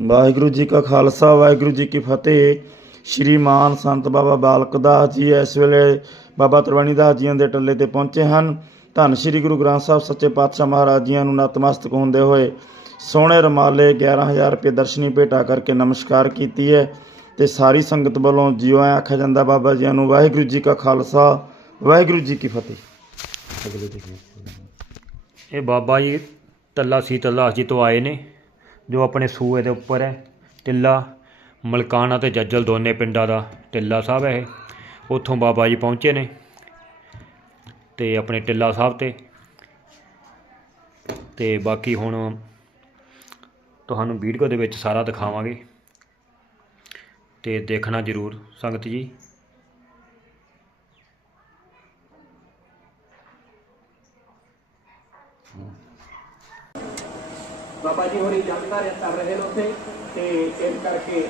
ਵਾਹਿਗੁਰੂ ਜੀ ਕਾ ਖਾਲਸਾ, ਵਾਹਿਗੁਰੂ ਜੀ ਕੀ ਫਤਿਹ। ਸ਼੍ਰੀ ਮਾਨ ਸੰਤ ਬਾਬਾ ਬਾਲਕ ਦਾਸ ਜੀ ਇਸ ਵੇਲੇ ਬਾਬਾ ਤਰਵਣੀ ਦਾਸ ਜੀਆਂ ਦੇ ਟੱਲੇ ਤੇ ਪਹੁੰਚੇ ਹਨ। ਧੰਨ ਸ਼੍ਰੀ ਗੁਰੂ ਗ੍ਰੰਥ ਸਾਹਿਬ ਸੱਚੇ ਪਾਤਸ਼ਾਹ ਮਹਾਰਾਜ ਜੀਆਂ ਨੂੰ ਨਤਮਸਤਕ ਹੁੰਦੇ ਹੋਏ ਸੋਹਣੇ ਰਮਾਲੇ 11000 ਰੁਪਏ ਦਰਸ਼ਨੀ ਭੇਟਾ ਕਰਕੇ ਨਮਸਕਾਰ ਕੀਤੀ ਹੈ ਤੇ ਸਾਰੀ ਸੰਗਤ ਵੱਲੋਂ ਜਿਉਂ ਆਖਿਆ ਜਾਂਦਾ ਬਾਬਾ ਜੀਆਂ ਨੂੰ, ਵਾਹਿਗੁਰੂ ਜੀ ਕਾ ਖਾਲਸਾ, ਵਾਹਿਗੁਰੂ ਜੀ ਕੀ ਫਤਿਹ। ਇਹ ਬਾਬਾ ਜੀ, ਤੱਲਾ ਸੀ ਦਾਸ ਜੀ ਤੋਂ ਆਏ ਨੇ। ਜੋ ਆਪਣੇ ਸੂਏ ਦੇ ਉੱਪਰ ਹੈ, ਟਿੱਲਾ, ਮਲਕਾਨਾ ਤੇ ਜੱਜਲ ਦੋਨੇ ਪਿੰਡਾਂ ਦਾ ਟਿੱਲਾ ਸਾਹਿਬ ਹੈ ਇਹ। ਉੱਥੋਂ ਬਾਬਾ ਜੀ ਪਹੁੰਚੇ ਨੇ ਤੇ ਆਪਣੇ ਟਿੱਲਾ ਸਾਹਿਬ ਤੇ। ਤੇ ਬਾਕੀ ਹੁਣ ਤੁਹਾਨੂੰ ਵੀਡੀਓ ਦੇ ਵਿੱਚ ਸਾਰਾ ਦਿਖਾਵਾਂਗੇ। ਤੇ ਦੇਖਣਾ ਜ਼ਰੂਰ ਸੰਗਤ ਜੀ। ਬਾਬਾ ਜੀ ਹੋਰੀ ਜਪਦਾ ਰਹਿ ਕਰ ਰਹੇ ਨੇ ਉੱਥੇ ਤੇ ਇਸ ਕਰਕੇ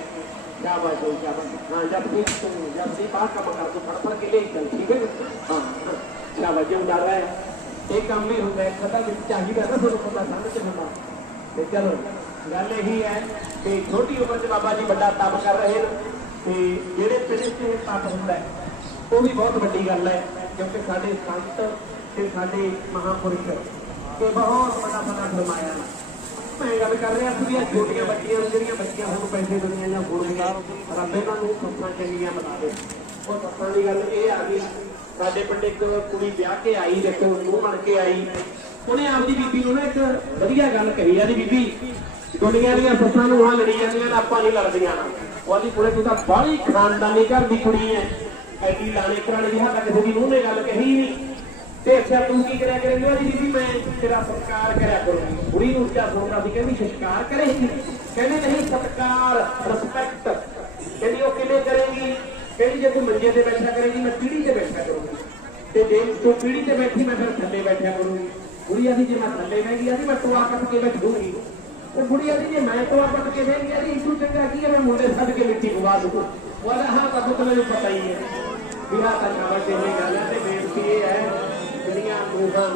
ਕਿਆ ਬਾਤ ਹੋਈ ਹਾਂ ਜਦ ਵੀ ਤੂੰ ਜਦ ਵੀ ਬਾਹਰ ਕੰਮ ਕਰ, ਤੂੰ ਫੜ ਫੜ ਕੇ ਲੈ ਚੱਲ, ਠੀਕ ਹੈ ਹਾਂ ਕਿਆ ਬਾਤ ਜੋ ਕਰ ਹੈ। ਇਹ ਕੰਮ ਵੀ ਹੁੰਦਾ ਹੈ ਵਿੱਚ ਚਾਹੀਦਾ ਨਾ, ਤੁਹਾਨੂੰ ਪਤਾ ਸਮਝ ਚ ਹੁੰਦਾ। ਤੇ ਚਲੋ, ਗੱਲ ਇਹੀ ਹੈ ਕਿ ਛੋਟੀ ਉਮਰ 'ਚ ਬਾਬਾ ਜੀ ਵੱਡਾ ਤਪ ਕਰ ਰਹੇ ਨੇ। ਤੇ ਜਿਹੜੇ ਪਿੰਡ 'ਚ ਇਹ ਤਪ ਹੁੰਦਾ ਉਹ ਵੀ ਬਹੁਤ ਵੱਡੀ ਗੱਲ ਹੈ, ਕਿਉਂਕਿ ਸਾਡੇ ਸੰਤ ਤੇ ਸਾਡੇ ਮਹਾਪੁਰਖ ਇਹ ਬਹੁਤ ਵੱਡਾ ਫਲਾ ਫਰਮਾਇਆ ਮੈਂ ਗੱਲ ਕਰ ਰਿਹਾ ਸੀ ਇਹ ਛੋਟੀਆਂ ਬੱਚੀਆਂ ਨੂੰ, ਜਿਹੜੀਆਂ ਬੱਚੀਆਂ ਹੁਣ ਪੈਸੇ ਦੁਨੀਆ ਜਾਂ ਗੁਣੀਆਂ ਰੱਬ ਇਹਨਾਂ ਨੂੰ ਸੱਸਾਂ ਚੰਗੀਆਂ ਬਣਾ ਦੇ ਉਹ ਸੱਸਾਂ ਦੀ ਗੱਲ ਇਹ ਆ ਗਈ ਸਾਡੇ ਪਿੰਡ ਇੱਕ ਕੁੜੀ ਵਿਆਹ ਕੇ ਆਈ ਦੇਖੋ ਨੂੰ ਬਣ ਕੇ ਆਈ। ਉਹਨੇ ਆਪਦੀ ਬੀਬੀ ਨੂੰ ਨਾ ਇੱਕ ਵਧੀਆ ਗੱਲ ਕਹੀ ਆ ਦੀ ਬੀਬੀ ਦੁਨੀਆ ਦੀਆਂ ਸੱਸਾਂ ਨੂੰ ਆ ਲੜੀ ਜਾਂਦੀਆਂ ਨੇ, ਆਪਾਂ ਨਹੀਂ ਲੜਦੀਆਂ। ਉਹ ਆਦੀ ਕੁੜੇ ਤੂੰ ਤਾਂ ਬਾਹਲੀ ਖਾਨਦਾਨੀ ਘਰ ਦੀ ਕੁੜੀ ਐ। ਐਡੀ ਲਾਣੇ ਕਰਾਣੇ ਦੀ ਹੱਥ ਕਿਸੇ ਦੀ ਮੂੰਹ ਨੇ ਗੱਲ ਕਹੀ ਨਹੀਂ ਤੇ ਅੱਛਾ, ਤੂੰ ਕੀ ਕਰਿਆ ਕਰੇਂਗੀ ਉਹ ਜੀ ਮੈਂ ਤੇਰਾ ਸਤਿਕਾਰ ਕਰਿਆ ਕਰੂੰਗੀ। ਬੁੜੀ ਨੂੰ ਉੱਚਾ ਸੁਣਦਾ ਸੀ, ਕਹਿੰਦੀ, ਸਤਿਕਾਰ ਕਰੇਗੀ? ਕਹਿੰਦੇ, ਨਹੀਂ, ਸਤਿਕਾਰ ਰਿਸਪੈਕਟ ਕਹਿੰਦੀ, ਉਹ ਕਿਵੇਂ ਕਰੇਗੀ? ਕਹਿੰਦੀ, ਜੇ ਤੂੰ ਮੰਜੇ ਤੇ ਬੈਠਾ ਕਰੇਗੀ, ਮੈਂ ਪੀੜੀ ਤੇ ਬੈਠਾ ਕਰੂੰਗੀ। ਤੇ ਜੇ ਤੂੰ ਪੀੜੀ ਤੇ ਬੈਠੀ, ਮੈਂ ਫਿਰ ਥੱਲੇ ਬੈਠਿਆ ਕਰੂੰਗੀ। ਬੁੜੀ ਆਦੀ ਜੇ ਮੈਂ ਥੱਲੇ ਬਹਿ ਗਈ ਆਦੀ ਮੈਂ ਟੋਆ ਕੱਟ ਕੇ ਬੈਠੂਗੀ ਉਹ ਬੁੜੀ ਆਦੀ ਜੇ ਮੈਂ ਟੋਆ ਕੱਟ ਕੇ ਬਹਿ ਗਈ ਆਦੀ ਇਸੂ ਚੰਗਾ ਕੀ ਹੈ ਮੈਂ ਮੁੰਡੇ ਛੱਡ ਕੇ ਮਿੱਟੀ ਪਵਾ ਦੂੰ ਵਾਲਾ ਹਾਂ ਤਾਂ ਤੁਹਾਨੂੰ ਮੈਨੂੰ ਪਤਾ ਹੀ ਹੈ। ਵਿਆਹ ਤਾਂ ਖਬਰ ਤੇ ਨਹੀਂ ਗੱਲ ਹੈ ਤੇ ਬੇਨਤੀ ਇਹ ਹੈ ਜਿਹੜੀਆਂ ਨੂੰਹਾਂ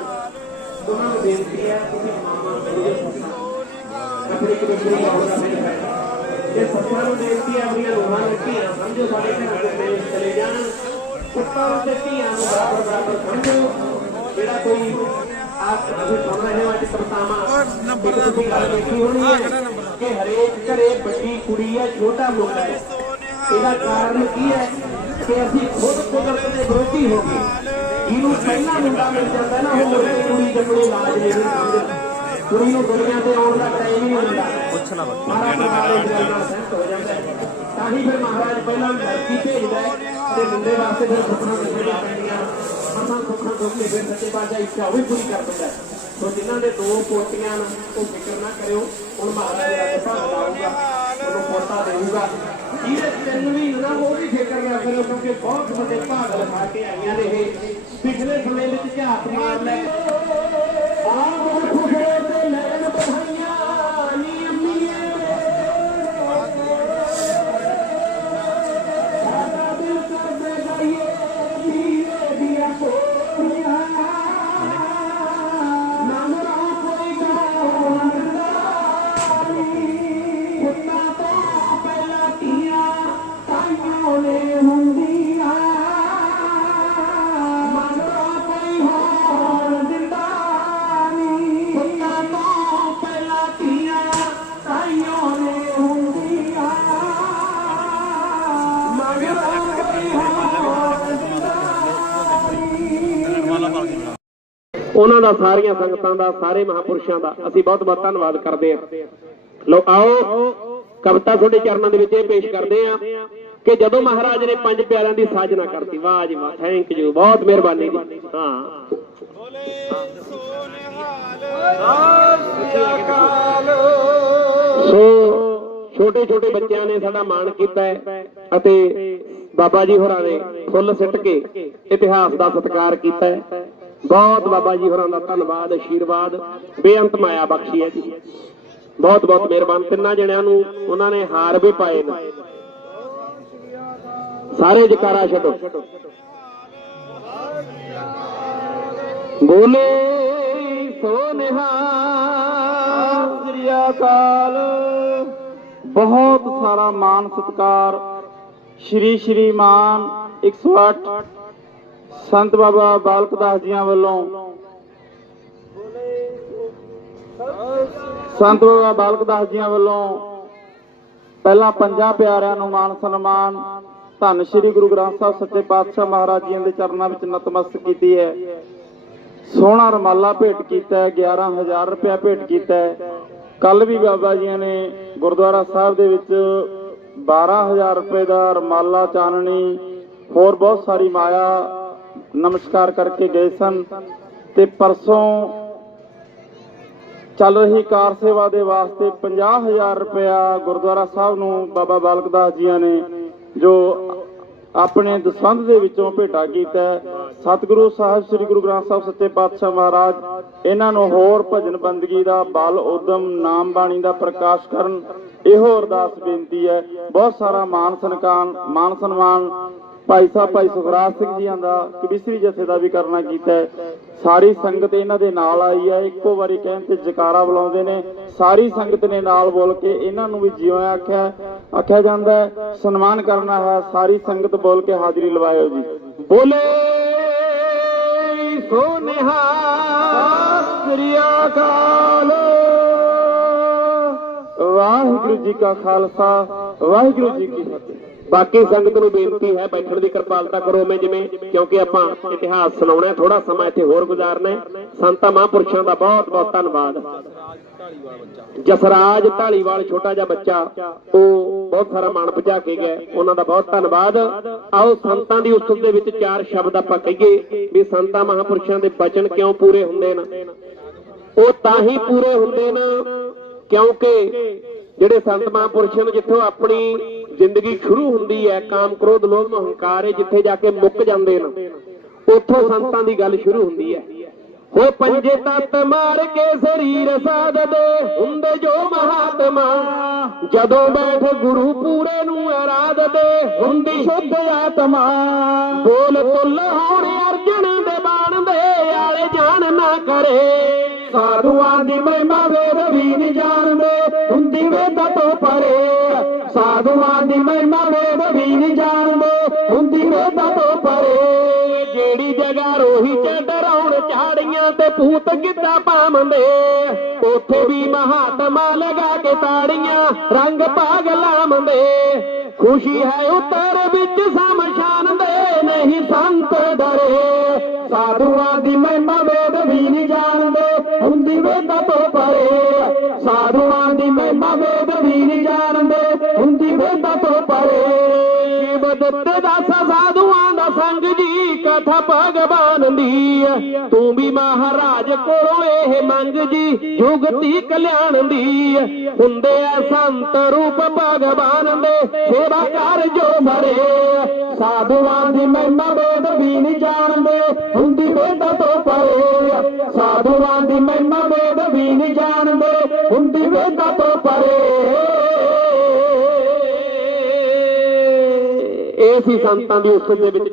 ਦੋਨਾਂ ਨੂੰ ਬੇਨਤੀ ਹੈ ਤੁਸੀਂ ਮਾਮਾ ਬੁੜੇ ਸੱਸਾਂ ਆਪਣੇ ਇੱਕ ਦੂਜੇ ਨੂੰ ਆਉਣਾ ਨਹੀਂ ਹੈ ਜੇ ਸੱਸਾਂ ਨੂੰ ਬੇਨਤੀ ਹੈ ਆਪਣੀਆਂ ਨੂੰਹਾਂ ਨੂੰ ਧੀਆਂ ਸਮਝੋ ਸਾਡੇ ਘਰ ਦੇ ਦੇਸ਼ ਚਲੇ ਜਾਣ ਪੁੱਤਾਂ ਤੇ ਧੀਆਂ ਨੂੰ ਬਰਾਬਰ ਬਰਾਬਰ ਸਮਝੋ ਜਿਹੜਾ ਕੋਈ ਆਪ ਅਸੀਂ ਸੁਣ ਰਹੇ ਹਾਂ ਅੱਜ ਕਵਤਾਵਾਂ ਨੰਬਰ ਦਾ ਤੁਸੀਂ ਗੱਲ ਦੇਖੀ ਹੋਣੀ ਹੈ ਕਿ ਹਰੇਕ ਘਰੇ ਵੱਡੀ ਕੁੜੀ ਹੈ ਛੋਟਾ ਮੁੰਡਾ ਜਿਹਨੂੰ ਪਹਿਲਾ ਮੁੰਡਾ ਮਿਲ ਜਾਂਦਾ ਨਾ ਉਹ ਕੁੜੀ ਜੰਮਣੀ ਲਾਜ ਨਹੀਂ ਸਮਝਦਾ ਕੁੜੀ ਨੂੰ ਦੁਨੀਆ ਤੇ ਆਉਣ ਦਾ ਟਾਈਮ ਹੀ ਨਹੀਂ ਹੁੰਦਾ ਪੁੱਛ ਲਾ ਸਾਰਾ ਪਰਿਵਾਰ ਇਸ ਗੱਲ ਨਾਲ ਸਹਿਮਤ ਹੋ ਜਾਂਦਾ ਹੈ। ਤਾਂ ਹੀ ਫਿਰ ਮਹਾਰਾਜ ਪਹਿਲਾਂ ਲੜਕੀ ਭੇਜਦਾ ਤੇ ਮੁੰਡੇ ਵਾਸਤੇ ਫਿਰ ਸੁਪਨਾ ਦੇਖਣਾ ਪੈਂਦੀਆਂ। ਮਸਾਂ ਸੁਪਨਾ ਦੇਖ ਕੇ ਫਿਰ ਸੱਚੇ ਬਾਜਾ ਇੱਛਾ ਉਹ ਵੀ ਪੂਰੀ ਕਰ ਦਿੰਦਾ ਸੋ ਜਿਨ੍ਹਾਂ ਦੇ ਦੋ ਪੋਤੀਆਂ ਨੇ ਉਹ ਫਿਕਰ ਨਾ ਕਰਿਓ। ਹੁਣ ਮਹਾਰਾਜ ਦਾ ਕਿਰਪਾ ਕਰਾਊਗਾ ਉਹਨੂੰ ਪੋਤਾ ਦੇਊਗਾ। ਜਿਹਦੇ ਤਿੰਨ ਮਹੀਨੇ ਦਾ ਉਹ ਵੀ ਫਿਕਰ ਨਾ ਕਰਿਓ ਕਿਉਂਕਿ ਬਹੁਤ ਵੱਡੇ ਭਾਗ ਲਗਾ ਕੇ ਆਈਆਂ ਨੇ ਇਹ। ਪਿਛਲੇ ਸਮੇਂ ਵਿੱਚ ਝਾਤ ਮਾਰ ਲੈ ਆਹ ਖੁਸ਼ੇ ਤੇ ਉਹਨਾਂ ਦਾ ਸਾਰੀਆਂ ਸੰਗਤਾਂ ਦਾ ਸਾਰੇ ਮਹਾਪੁਰਸ਼ਾਂ ਦਾ ਅਸੀਂ ਬਹੁਤ ਬਹੁਤ ਧੰਨਵਾਦ ਕਰਦੇ ਹਾਂ। ਲੋ ਆਓ ਕਵਿਤਾ ਤੁਹਾਡੇ ਚਰਨਾਂ ਦੇ ਵਿੱਚ ਇਹ ਪੇਸ਼ ਕਰਦੇ ਹਾਂ ਕਿ ਜਦੋਂ ਮਹਾਰਾਜ ਨੇ ਪੰਜ ਪਿਆਰਿਆਂ ਦੀ ਸਾਜਨਾ ਕਰਤੀ ਵਾਹ ਜੀ ਵਾਹ ਥੈਂਕ ਯੂ ਬਹੁਤ ਮਿਹਰਬਾਨੀ ਜੀ। ਹਾਂ। ਸੋ ਛੋਟੇ ਛੋਟੇ ਬੱਚਿਆਂ ਨੇ ਸਾਡਾ ਮਾਣ ਕੀਤਾ ਹੈ ਅਤੇ ਬਾਬਾ ਜੀ ਹੋਰਾਂ ਨੇ ਫੁੱਲ ਸਿੱਟ ਕੇ ਇਤਿਹਾਸ ਦਾ ਸਤਿਕਾਰ ਕੀਤਾ ਹੈ। ਬਹੁਤ ਬਾਬਾ ਜੀ ਹੋਰਾਂ ਦਾ ਧੰਨਵਾਦ, ਅਸ਼ੀਰਵਾਦ। ਬੇਅੰਤ ਮਾਇਆ ਬਖਸ਼ੀ ਹੈ ਜੀ। ਬਹੁਤ ਬਹੁਤ ਮਿਹਰਬਾਨ। ਤਿੰਨਾਂ ਜਣਿਆਂ ਨੂੰ ਉਹਨਾਂ ਨੇ ਹਾਰ ਵੀ ਪਾਏ ਨੇ। ਸਾਰੇ ਜਕਾਰਾ ਛੱਡੋ। ਬੋਲੇ ਸੋ ਸ੍ਰੀ ਅਕਾਲ। ਬਹੁਤ ਸਾਰਾ ਮਾਨ ਸਤਕਾਰ। ਸ਼੍ਰੀ ਸ਼੍ਰੀ ਮਾਨ 108 ਸੰਤ ਬਾਬਾ ਬਾਲਕ ਦਾਸ ਜੀਆਂ ਵੱਲੋਂ ਸੰਤ ਬਾਬਾ ਬਾਲਕ ਦਾਸ ਜੀਆਂ ਵੱਲੋਂ ਪਹਿਲਾਂ ਪੰਜਾਂ ਪਿਆਰਿਆਂ ਨੂੰ ਮਾਨ ਸਨਮਾਨ, ਧੰਨ ਸ਼੍ਰੀ ਗੁਰੂ ਗ੍ਰੰਥ ਸਾਹਿਬ ਸੱਚੇ ਪਾਤਸ਼ਾਹ ਮਹਾਰਾਜ ਜੀ ਦੇ ਚਰਨਾਂ ਵਿੱਚ ਨਤਮਸਤਕ ਕੀਤੀ ਹੈ। ਸੋਹਣਾ ਰਮਾਲਾ ਭੇਟ ਕੀਤਾ ਹੈ 11000 ਰੁਪਇਆ ਭੇਟ ਕੀਤਾ ਹੈ। ਕੱਲ ਵੀ ਬਾਬਾ ਜੀਆਂ ਨੇ ਗੁਰਦੁਆਰਾ ਸਾਹਿਬ ਦੇ ਵਿੱਚ 12000 ਰੁਪਏ ਦਾ ਰਮਾਲਾ ਚਾਨਣੀ, ਹੋਰ ਬਹੁਤ ਸਾਰੀ ਮਾਇਆ ਨਮਸਕਾਰ ਕਰਕੇ ਗਏ ਸਨ ਤੇ ਪਰਸੋਂ ਚੱਲ ਰਹੀ ਕਾਰ ਸੇਵਾ ਦੇ ਵਾਸਤੇ 50000 ਰੁਪਇਆ ਗੁਰਦੁਆਰਾ ਸਾਹਿਬ ਨੂੰ ਬਾਬਾ ਬਾਲਕ ਦਾਸ ਜੀਆਂ ਨੇ ਜੋ ਆਪਣੇ ਦਸਵੰਧ ਦੇ ਵਿੱਚੋਂ ਭੇਟਾ ਕੀਤਾ ਸਤਿਗੁਰੂ ਸਾਹਿਬ, ਸ੍ਰੀ ਗੁਰੂ ਗ੍ਰੰਥ ਸਾਹਿਬ, ਸੱਚੇ ਪਾਤਸ਼ਾਹ ਮਹਾਰਾਜ, ਇਹਨਾਂ ਨੂੰ ਹੋਰ ਭਜਨ ਬੰਦਗੀ ਦਾ, ਬਲ ਉਦਮ ਨਾਮ ਬਾਣੀ ਦਾ ਪ੍ਰਕਾਸ਼ ਕਰਨ, ਇਹੋ ਅਰਦਾਸ ਬੇਨਤੀ ਹੈ। ਬਹੁਤ ਸਾਰਾ ਮਾਨ ਸਨਕਾਨ, ਮਾਨ ਸਨਮਾਨ ਭਾਈ ਸਾਹਿਬ, ਭਾਈ ਸੁਖਰਾਜ ਸਿੰਘ ਜੀਆਂ ਦਾ ਕਬੀਸਰੀ ਜਥੇ ਦਾ ਵੀ ਕਰਨਾ ਕੀਤਾ ਹੈ। ਸਾਰੀ ਸੰਗਤ ਇਹਨਾਂ ਦੇ ਨਾਲ ਆਈ ਹੈ। ਇੱਕੋ ਵਾਰੀ ਕਹਿਣ ਤੇ ਜਕਾਰਾ ਬੁਲਾਉਂਦੇ ਨੇ। ਸਾਰੀ ਸੰਗਤ ਨੇ ਨਾਲ ਬੋਲ ਕੇ ਇਹਨਾਂ ਨੂੰ ਵੀ ਜਿਉਂ ਆਖਿਆ ਆਖਿਆ ਜਾਂਦਾ ਹੈ, ਸਨਮਾਨ ਕਰਨਾ ਹੈ। ਸਾਰੀ ਸੰਗਤ ਬੋਲ ਕੇ ਹਾਜ਼ਰੀ ਲਵਾਇਓ ਜੀ। ਬੋਲੇ ਸੋਨਿਹਾ, ਸ੍ਰੀ ਅਕਾਲ। ਵਾਹਿਗੁਰੂ ਜੀ ਕਾ ਖਾਲਸਾ, ਵਾਹਿਗੁਰੂ ਜੀ ਕੀ ਫਤਿਹ। ਬਾਕੀ ਸੰਗਤ ਨੂੰ ਬੇਨਤੀ ਹੈ, ਬੈਠਣ ਦੀ ਕਿਰਪਾਲਤਾ ਕਰੋ ਮੈਂ ਜਿਵੇਂ, ਕਿਉਂਕਿ ਆਪਾਂ ਇਤਿਹਾਸ ਸੁਣਾਉਣਾ ਥੋੜਾ ਸਮਾਂ ਇੱਥੇ ਹੋਰ ਗੁਜ਼ਾਰਨਾ ਹੈ। ਸੰਤਾਂ ਮਹਾਂਪੁਰਸ਼ਾਂ ਦਾ ਬਹੁਤ ਬਹੁਤ ਧੰਨਵਾਦ। ਜਸਰਾਜ ਢਾਲੀਵਾਲ, ਛੋਟਾ ਜਿਹਾ ਬੱਚਾ, ਉਹ ਬਹੁਤ ਸਾਰਾ ਮਾਣ ਭਜਾ ਕੇ ਗਿਆ ਉਹਨਾਂ ਦਾ ਬਹੁਤ ਧੰਨਵਾਦ। ਆਓ, ਸੰਤਾਂ ਦੀ ਉਸਤਤ ਦੇ ਵਿੱਚ ਚਾਰ ਸ਼ਬਦ ਆਪਾਂ ਕਹੀਏ ਵੀ ਸੰਤਾਂ ਮਹਾਂਪੁਰਸ਼ਾਂ ਦੇ ਬਚਨ ਕਿਉਂ ਪੂਰੇ ਹੁੰਦੇ ਨੇ ਉਹ ਤਾਂ ਹੀ ਪੂਰੇ ਹੁੰਦੇ ਨੇ ਕਿਉਂਕਿ ਜਿਹੜੇ ਸੰਤ ਮਹਾਂਪੁਰਸ਼ ਨੇ ਜਿੱਥੋਂ ਆਪਣੀ ਜ਼ਿੰਦਗੀ ਸ਼ੁਰੂ ਹੁੰਦੀ ਹੈ, ਕਾਮ ਕ੍ਰੋਧ, ਲੋਭ ਮੋਹ ਹੰਕਾਰ ਇਹ ਜਿੱਥੇ ਜਾ ਕੇ ਮੁੱਕ ਜਾਂਦੇ ਨੇ। ਉੱਥੋਂ ਸੰਤਾਂ ਦੀ ਗੱਲ ਸ਼ੁਰੂ ਹੁੰਦੀ ਹੈ। ਹੋ ਪੰਜੇ ਤੱਤ ਮਾਰ ਕੇ ਸਰੀਰ ਸਾਧਦੇ ਹੁੰਦੇ ਜੋ ਮਹਾਤਮਾ। ਜਦੋਂ ਬੈਠ ਗੁਰੂ ਪੂਰੇ ਨੂੰ ਅਰਾਧਦੇ ਹੁੰਦੀ ਸ਼ੁੱਧ ਆਤਮਾ। ਬੋਲ ਤੁਲ ਹੋਣ ਅਰਜਨ ਦੇ ਬਾਣ ਦੇ, ਆਲੇ ਜਾਣ ਨਾ ਕਰੇ। ਸਾਧੂਆਂ ਦੀ ਮਹਿਮਾ ਵੇਦ ਵੀ ਨਹੀਂ ਜਾਣਦੇ, ਹੁੰਦੀ ਵੇਦਾਂ ਤੋਂ ਪਰੇ। ਸਾਧੂਆਂ ਦੀ ਮਹਿਮਾ ਵੇਦ ਵੀ ਨਹੀਂ ਜਾਣਦੇ ਹੁੰਦੀ ਵੇਦਾਂ ਤੋਂ ਪਰੇ। ਜਿਹੜੀ ਜਗ੍ਹਾ ਰੋਹੀ ਚ ਡਰਾਉਣ ਝਾੜੀਆਂ ਤੇ ਭੂਤ ਗਿੱਧਾ ਪਾਵੰਦੇ ਉੱਥੇ ਵੀ ਮਹਾਤਮਾ ਲਗਾ ਕੇ ਤਾੜੀਆਂ, ਰੰਗ ਪਾਗਲਾਂ ਮੰਦੇ ਖੁਸ਼ੀ ਹੈ ਉੱਤਰ ਵਿੱਚ ਸਮਸ਼ਾਨ ਦੇ, ਨਹੀਂ ਸੰਤ ਸ਼ਿਵ ਦਿੱਤੇ ਦਾ ਸਾਧੂਆਂ ਦਾ ਸੰਗ ਜੀ, ਕਥਾ ਭਗਵਾਨ ਦੀ ਹੈ। ਤੂੰ ਵੀ ਮਹਾਰਾਜ ਕੋਲੋਂ ਇਹ ਮੰਗ ਜੀ, ਜੁਗਤੀ ਕਲਿਆਣ ਦੀ ਹੈ। ਹੁੰਦੇ ਆ ਸੰਤ ਰੂਪ ਭਗਵਾਨ ਦੇ, ਸੇਵਾ ਕਰ ਜੋ ਮਰੇ ਸਾਧੂਆਂ ਦੀ ਮਹਿਮਾ ਵੇਦ ਵੀ ਨਹੀਂ ਜਾਣਦੇ, ਹੁੰਦੀ ਬੇਦਾ ਸੀ ਸੰਤਾਂ ਦੀ ਉਸਤ ਦੇ ਵਿੱਚ